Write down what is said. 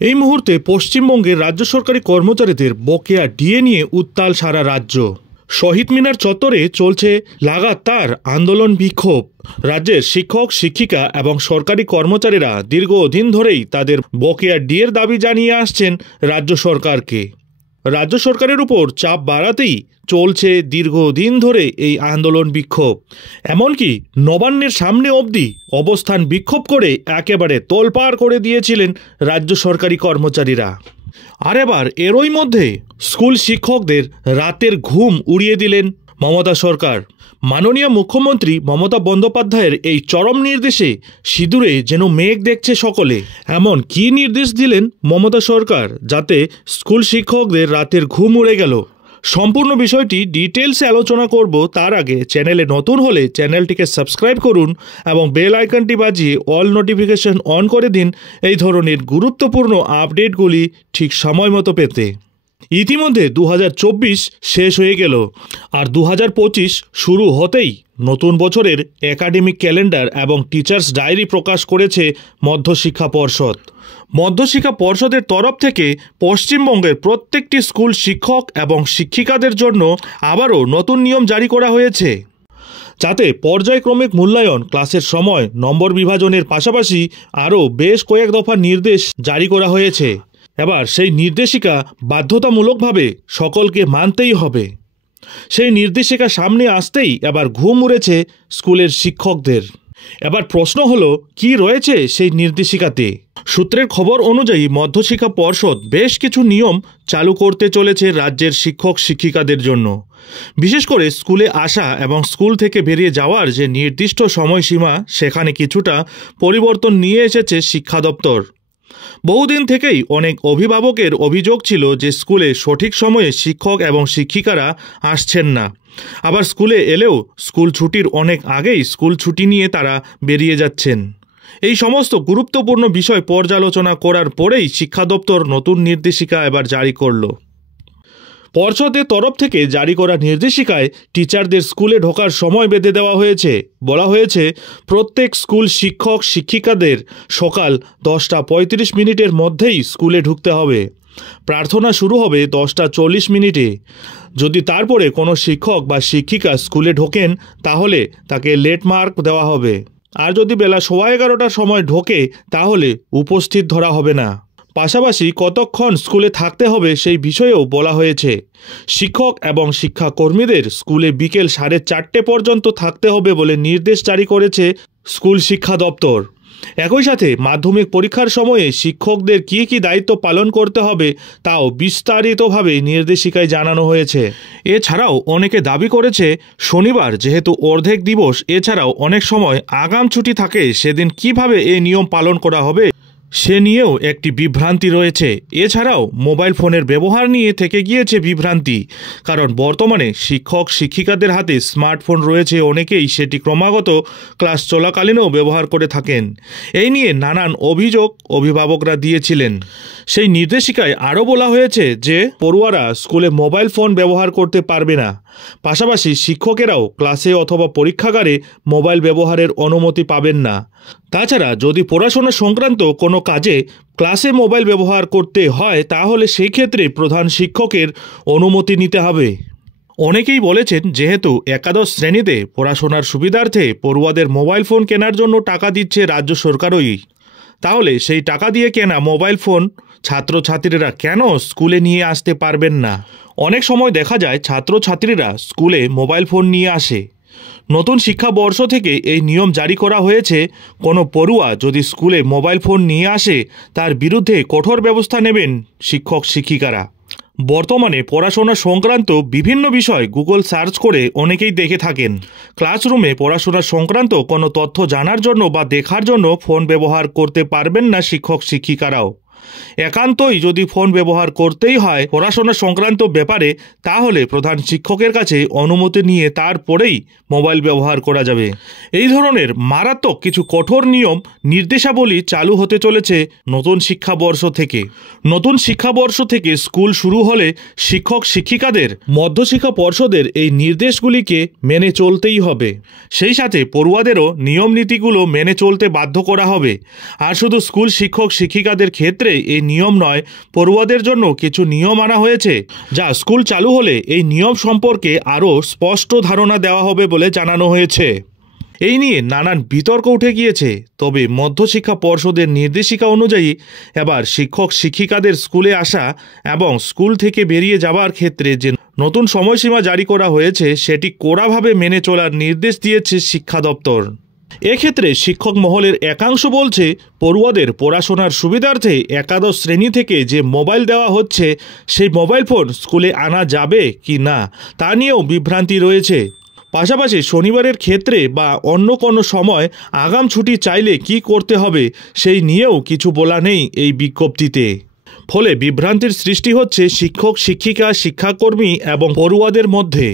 এই মুহূর্তে পশ্চিমবঙ্গের রাজ্য সরকারি কর্মচারীদের বকেয়া ডিএ নিয়ে উত্তাল সারা রাজ্য। শহীদ মিনার চত্বরে চলছে লাগাতার আন্দোলন বিক্ষোভ। রাজ্যের শিক্ষক শিক্ষিকা এবং সরকারি কর্মচারীরা দীর্ঘদিন ধরেই তাদের বকেয়া ডিএর দাবি জানিয়ে আসছেন রাজ্য সরকারকে। রাজ্য সরকারের উপর চাপ বাড়াতেই চলছে দীর্ঘদিন ধরে এই আন্দোলন বিক্ষোভ। এমনকি নবান্নের সামনে অবধি অবস্থান বিক্ষোভ করে একেবারে তোলপাড় করে দিয়েছিলেন রাজ্য সরকারি কর্মচারীরা। আর এবার এরই মধ্যে স্কুল শিক্ষকদের রাতের ঘুম উড়িয়ে দিলেন মমতা সরকার। মাননীয় মুখ্যমন্ত্রী মমতা বন্দ্যোপাধ্যায়ের এই চরম নির্দেশে সিঁদুরে যেন মেঘ দেখছে সকলে। এমন কি নির্দেশ দিলেন মমতা সরকার যাতে স্কুল শিক্ষকদের রাতের ঘুম উড়ে গেল? সম্পূর্ণ বিষয়টি ডিটেলসে আলোচনা করব। তার আগে চ্যানেলে নতুন হলে চ্যানেলটিকে সাবস্ক্রাইব করুন এবং বেল আইকনটি বাজিয়ে অল নোটিফিকেশন অন করে দিন এই ধরনের গুরুত্বপূর্ণ আপডেটগুলি ঠিক সময় মতো পেতে। ইতিমধ্যে 2024 শেষ হয়ে গেল আর 2025 শুরু হতেই নতুন বছরের একাডেমিক ক্যালেন্ডার এবং টিচার্স ডায়েরি প্রকাশ করেছে মধ্যশিক্ষা পর্ষদ। মধ্যশিক্ষা পর্ষদের তরফ থেকে পশ্চিমবঙ্গের প্রত্যেকটি স্কুল শিক্ষক এবং শিক্ষিকাদের জন্য আবারও নতুন নিয়ম জারি করা হয়েছে, যাতে পর্যায়ক্রমিক মূল্যায়ন, ক্লাসের সময়, নম্বর বিভাজনের পাশাপাশি আরও বেশ কয়েক দফা নির্দেশ জারি করা হয়েছে। এবার সেই নির্দেশিকা বাধ্যতামূলকভাবে সকলকে মানতেই হবে। সেই নির্দেশিকা সামনে আসতেই এবার ঘুম উড়েছে স্কুলের শিক্ষকদের। এবার প্রশ্ন হলো, কি রয়েছে সেই নির্দেশিকাতে? সূত্রের খবর অনুযায়ী মধ্যশিক্ষা পর্ষদ বেশ কিছু নিয়ম চালু করতে চলেছে রাজ্যের শিক্ষক শিক্ষিকাদের জন্য। বিশেষ করে স্কুলে আসা এবং স্কুল থেকে বেরিয়ে যাওয়ার যে নির্দিষ্ট সময়সীমা, সেখানে কিছুটা পরিবর্তন নিয়ে এসেছে শিক্ষা দপ্তর। বহুদিন থেকেই অনেক অভিভাবকের অভিযোগ ছিল যে স্কুলে সঠিক সময়ে শিক্ষক এবং শিক্ষিকারা আসছেন না। আবার স্কুলে এলেও স্কুল ছুটির অনেক আগেই স্কুল ছুটি নিয়ে তারা বেরিয়ে যাচ্ছেন। এই সমস্ত গুরুত্বপূর্ণ বিষয় পর্যালোচনা করার পরেই শিক্ষা দপ্তর নতুন নির্দেশিকা এবার জারি করল। পর্ষদের তরফ থেকে জারি করা নির্দেশিকায় টিচারদের স্কুলে ঢোকার সময় বেঁধে দেওয়া হয়েছে। বলা হয়েছে, প্রত্যেক স্কুল শিক্ষক শিক্ষিকাদের সকাল 10:35 মধ্যেই স্কুলে ঢুকতে হবে। প্রার্থনা শুরু হবে 10:40। যদি তারপরে কোনো শিক্ষক বা শিক্ষিকা স্কুলে ঢোকেন তাহলে তাকে লেট মার্ক দেওয়া হবে। আর যদি বেলা 11:15টার সময় ঢোকে তাহলে উপস্থিত ধরা হবে না। পাশাপাশি কতক্ষণ স্কুলে থাকতে হবে সেই বিষয়েও বলা হয়েছে। শিক্ষক এবং শিক্ষাকর্মীদের স্কুলে বিকেল 4:30 পর্যন্ত থাকতে হবে বলে নির্দেশ জারি করেছে স্কুল শিক্ষা দপ্তর। একই সাথে মাধ্যমিক পরীক্ষার সময়ে শিক্ষকদের কী কী দায়িত্ব পালন করতে হবে তাও বিস্তারিতভাবে নির্দেশিকায় জানানো হয়েছে। এছাড়াও অনেকে দাবি করেছে, শনিবার যেহেতু অর্ধেক দিবস, এছাড়াও অনেক সময় আগাম ছুটি থাকে, সেদিন কিভাবে এই নিয়ম পালন করা হবে সে নিয়েও একটি বিভ্রান্তি রয়েছে। এছাড়াও মোবাইল ফোনের ব্যবহার নিয়ে থেকে গিয়েছে বিভ্রান্তি, কারণ বর্তমানে শিক্ষক শিক্ষিকাদের হাতে স্মার্টফোন রয়েছে, অনেকেই সেটি ক্রমাগত ক্লাস চলাকালীনও ব্যবহার করে থাকেন। এই নিয়ে নানান অভিযোগ অভিভাবকরা দিয়েছিলেন। সেই নির্দেশিকায় আরও বলা হয়েছে যে পড়ুয়ারা স্কুলে মোবাইল ফোন ব্যবহার করতে পারবে না। পাশাপাশি শিক্ষকেরাও ক্লাসে অথবা পরীক্ষাগারে মোবাইল ব্যবহারের অনুমতি পাবেন না। তাছাড়া যদি পড়াশোনা সংক্রান্ত কোনো কাজে ক্লাসে মোবাইল ব্যবহার করতে হয় তাহলে সেই ক্ষেত্রে প্রধান শিক্ষকের অনুমতি নিতে হবে। অনেকেই বলেছেন, যেহেতু একাদশ শ্রেণীতে পড়াশোনার সুবিধার্থে পড়ুয়াদের মোবাইল ফোন কেনার জন্য টাকা দিচ্ছে রাজ্য সরকারই, তাহলে সেই টাকা দিয়ে কেনা মোবাইল ফোন ছাত্রছাত্রীরা কেন স্কুলে নিয়ে আসতে পারবেন না? অনেক সময় দেখা যায় ছাত্রছাত্রীরা স্কুলে মোবাইল ফোন নিয়ে আসে। নতুন শিক্ষাবর্ষ থেকে এই নিয়ম জারি করা হয়েছে, কোনো পড়ুয়া যদি স্কুলে মোবাইল ফোন নিয়ে আসে তার বিরুদ্ধে কঠোর ব্যবস্থা নেবেন শিক্ষক শিক্ষিকারা। বর্তমানে পড়াশোনা সংক্রান্ত বিভিন্ন বিষয় গুগল সার্চ করে অনেকেই দেখে থাকেন। ক্লাসরুমে পড়াশোনা সংক্রান্ত কোনো তথ্য জানার জন্য বা দেখার জন্য ফোন ব্যবহার করতে পারবেন না শিক্ষক শিক্ষিকারাও। একান্তই যদি ফোন ব্যবহার করতেই হয় পড়াশোনা সংক্রান্ত ব্যাপারে, তাহলে প্রধান শিক্ষকের কাছে অনুমতি নিয়ে তারপরেই মোবাইল ব্যবহার করা যাবে। এই ধরনের মারাত্মক কিছু কঠোর নিয়ম নির্দেশাবলী চালু হতে চলেছে নতুন শিক্ষাবর্ষ থেকে। নতুন শিক্ষাবর্ষ থেকে স্কুল শুরু হলে শিক্ষক শিক্ষিকাদের মধ্যশিক্ষা পর্ষদের এই নির্দেশগুলিকে মেনে চলতেই হবে। সেই সাথে পড়ুয়াদেরও নিয়ম নীতিগুলো মেনে চলতে বাধ্য করা হবে। আর শুধু স্কুল শিক্ষক শিক্ষিকাদের ক্ষেত্রে ক্ষেত্রে এই নিয়ম নয়, পড়ুয়াদের জন্য কিছু নিয়ম আনা হয়েছে, যা স্কুল চালু হলে এই নিয়ম সম্পর্কে আরও স্পষ্ট ধারণা দেওয়া হবে বলে জানানো হয়েছে। এই নিয়ে নানান বিতর্ক উঠে গিয়েছে। তবে মধ্যশিক্ষা পর্ষদের নির্দেশিকা অনুযায়ী এবার শিক্ষক শিক্ষিকাদের স্কুলে আসা এবং স্কুল থেকে বেরিয়ে যাওয়ার ক্ষেত্রে যে নতুন সময়সীমা জারি করা হয়েছে সেটি কড়াভাবে মেনে চলার নির্দেশ দিয়েছে শিক্ষা দপ্তর। এক্ষেত্রে শিক্ষক মহলের একাংশ বলছে, পড়ুয়াদের পড়াশোনার সুবিধার্থে একাদশ শ্রেণী থেকে যে মোবাইল দেওয়া হচ্ছে সেই মোবাইল ফোন স্কুলে আনা যাবে কি না তা নিয়েও বিভ্রান্তি রয়েছে। পাশাপাশি শনিবারের ক্ষেত্রে বা অন্য কোনো সময় আগাম ছুটি চাইলে কি করতে হবে সেই নিয়েও কিছু বলা নেই এই বিজ্ঞপ্তিতে। ফলে বিভ্রান্তির সৃষ্টি হচ্ছে শিক্ষক শিক্ষিকা শিক্ষাকর্মী এবং পড়ুয়াদের মধ্যে।